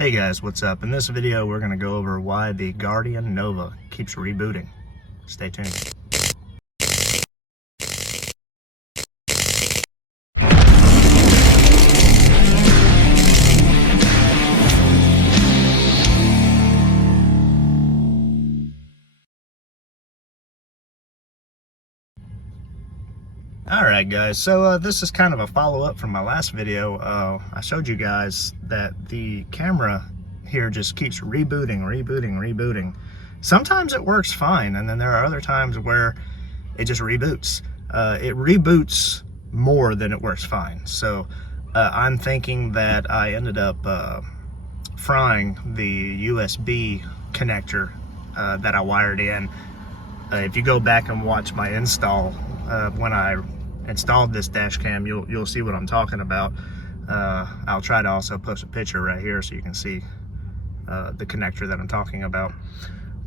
Hey guys, what's up? In this video, we're going to go over why the GRDIAN Nova keeps rebooting. Stay tuned. Alright guys, so this is kind of a follow-up from my last video. I showed you guys that the camera here just keeps rebooting. Sometimes it works fine, and then there are other times where it just reboots. It reboots more than it works fine. So I'm thinking that I ended up frying the USB connector that I wired in. If you go back and watch my install, when I installed this dash cam, you'll see what I'm talking about. I'll try to also post a picture right here so you can see the connector that I'm talking about.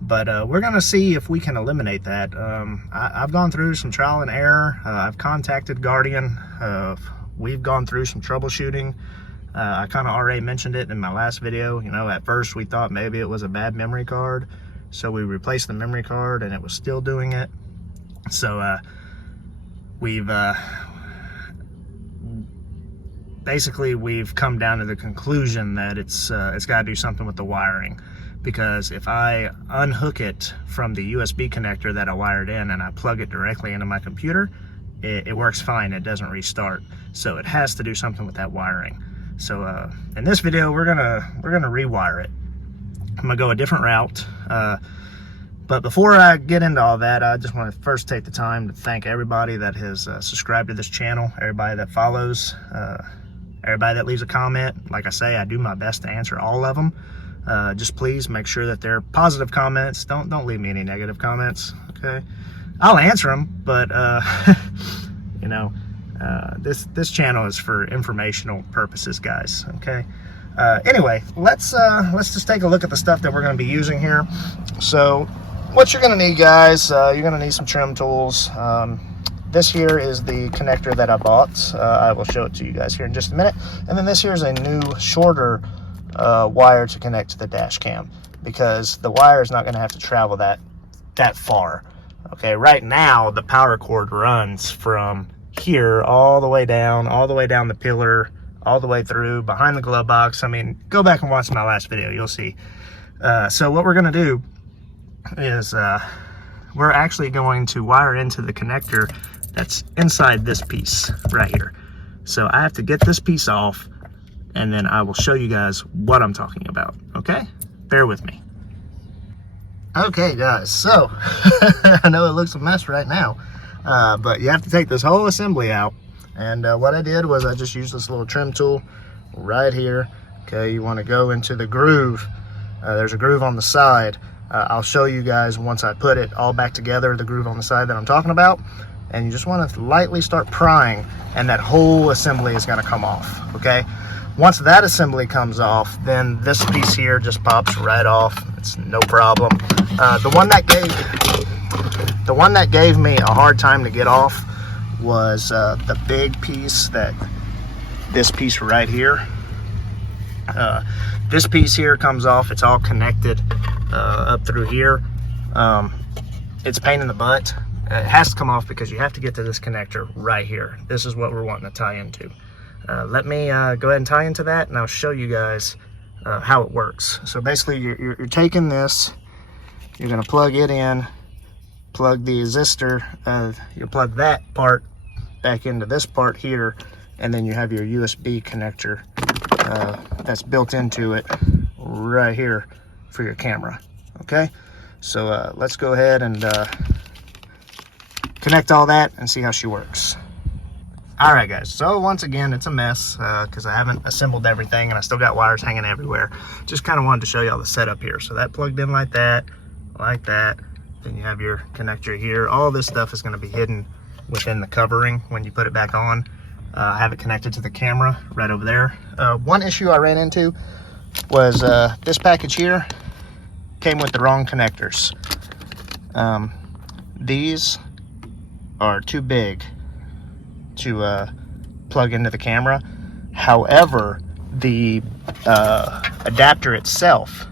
But we're gonna see if we can eliminate that. I've gone through some trial and error. I've contacted GRDIAN. We've gone through some troubleshooting. I kind of already mentioned it in my last video. You know, at first we thought maybe it was a bad memory card, so we replaced the memory card and it was still doing it. So we've basically come down to the conclusion that it's got to do something with the wiring, because if I unhook it from the USB connector that I wired in and I plug it directly into my computer, it works fine. It doesn't restart. So it has to do something with that wiring. So in this video, we're gonna rewire it. I'm gonna go a different route. But before I get into all that, I just want to first take the time to thank everybody that has subscribed to this channel, everybody that follows, everybody that leaves a comment. Like I say, I do my best to answer all of them. Just please make sure that they're positive comments. Don't leave me any negative comments, okay? I'll answer them, but you know, this channel is for informational purposes, guys, okay? Anyway, let's just take a look at the stuff that we're going to be using here. So what you're going to need, guys, you're going to need some trim tools. This here is the connector that I bought. I will show it to you guys here in just a minute. And then this here is a new, shorter wire to connect to the dash cam, because the wire is not going to have to travel that far. Okay, right now the power cord runs from here all the way down the pillar, all the way through behind the glove box. I mean, go back and watch my last video, you'll see. So what we're going to do is we're actually going to wire into the connector that's inside this piece right here. So I have to get this piece off, and then I will show you guys what I'm talking about, okay? Bear with me. Okay, guys, so I know it looks a mess right now, but you have to take this whole assembly out. And what I did was I just used this little trim tool right here. Okay, you want to go into the groove. There's a groove on the side. I'll show you guys once I put it all back together, the groove on the side that I'm talking about. And you just want to lightly start prying, and that whole assembly is going to come off, okay? Once that assembly comes off, then this piece here just pops right off. It's no problem. The one that gave me a hard time to get off was the big piece, this piece right here. This piece here comes off. It's all connected up through here. It's a pain in the butt. It has to come off because you have to get to this connector right here. This is what we're wanting to tie into. Let me go ahead and tie into that, and I'll show you guys how it works. So basically, you're taking this, you're going to plug it in, plug the resistor, you plug that part back into this part here, and then you have your USB connector that's built into it right here for your camera. Okay, so let's go ahead and connect all that and see how she works. All right, guys, so once again, it's a mess because I haven't assembled everything and I still got wires hanging everywhere. Just kind of wanted to show you all the setup here. So that plugged in like that. Then you have your connector here. All this stuff is going to be hidden within the covering when you put it back on. I have it connected to the camera right over there. One issue I ran into was this package here came with the wrong connectors. These are too big to plug into the camera. However, the adapter itself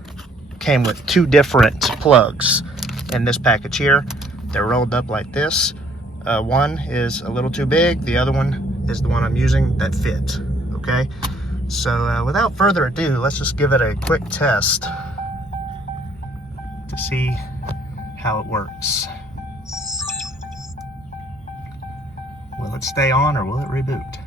came with 2 different plugs in this package here. They're rolled up like this. One is a little too big, the other one is the one I'm using that fits. Okay, so without further ado, let's just give it a quick test to see how it works. Will it stay on or will it reboot?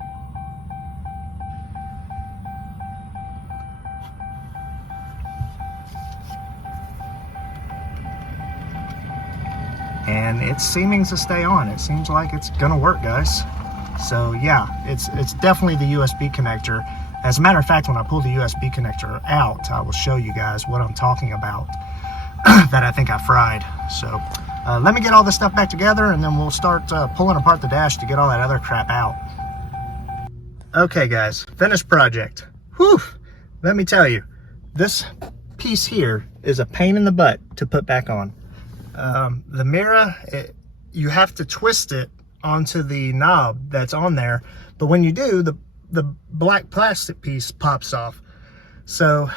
And it's seeming to stay on. It seems like it's gonna work, guys. So yeah, it's definitely the USB connector. As a matter of fact, when I pull the USB connector out, I will show you guys what I'm talking about that I think I fried. So let me get all this stuff back together and then we'll start pulling apart the dash to get all that other crap out. Okay guys, finished project. Whew, let me tell you, this piece here is a pain in the butt to put back on. The mirror, you have to twist it onto the knob that's on there, but when you do, the black plastic piece pops off. So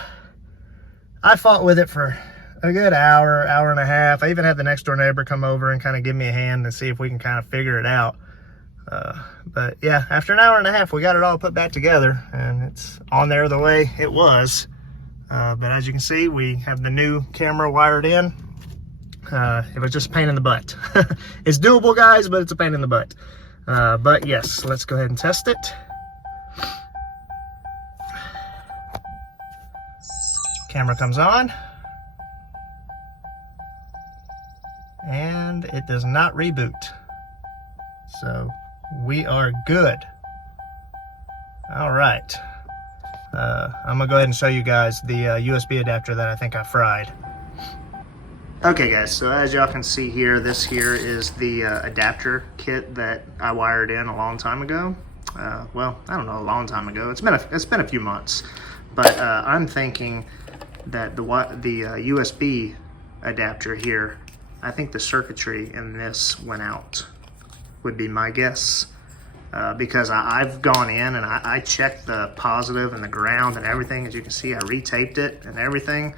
I fought with it for a good hour and a half. I even had the next door neighbor come over and kind of give me a hand and see if we can kind of figure it out. But yeah, after an hour and a half, we got it all put back together and it's on there the way it was. But as you can see, we have the new camera wired in. It was just a pain in the butt. It's doable, guys, but it's a pain in the butt. But yes, let's go ahead and test it. Camera comes on. And it does not reboot. So we are good. All right. I'm gonna go ahead and show you guys the USB adapter that I think I fried. Okay guys, so as y'all can see here, this here is the adapter kit that I wired in a long time ago. Well, I don't know, a long time ago. It's been a few months, but I'm thinking that the USB adapter here, I think the circuitry in this went out, would be my guess. Because I've gone in and I checked the positive and the ground and everything. As you can see, I retaped it and everything.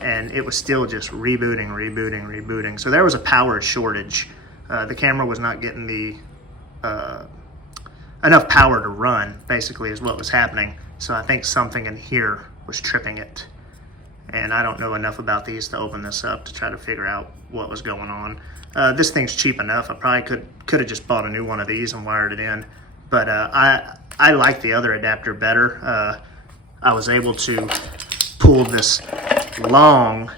And it was still just rebooting. So there was a power shortage. The camera was not getting the enough power to run, basically, is what was happening. So I think something in here was tripping it. And I don't know enough about these to open this up to try to figure out what was going on. This thing's cheap enough. I probably could have just bought a new one of these and wired it in. But I like the other adapter better. I was able to pull this long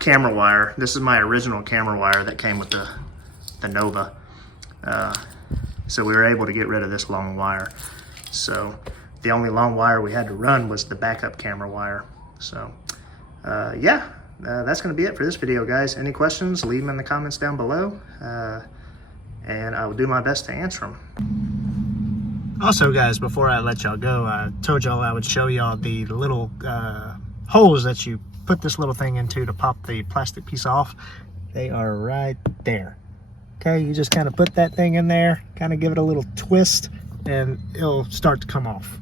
camera wire. This is my original camera wire that came with the Nova. So we were able to get rid of this long wire. So the only long wire we had to run was the backup camera wire. So yeah, that's going to be it for this video, guys. Any questions, leave them in the comments down below, and I will do my best to answer them. Also, guys, before I let y'all go, I told y'all I would show y'all the little holes that you put this little thing into to pop the plastic piece off. They are right there. Okay, you just kind of put that thing in there, kind of give it a little twist, and it'll start to come off.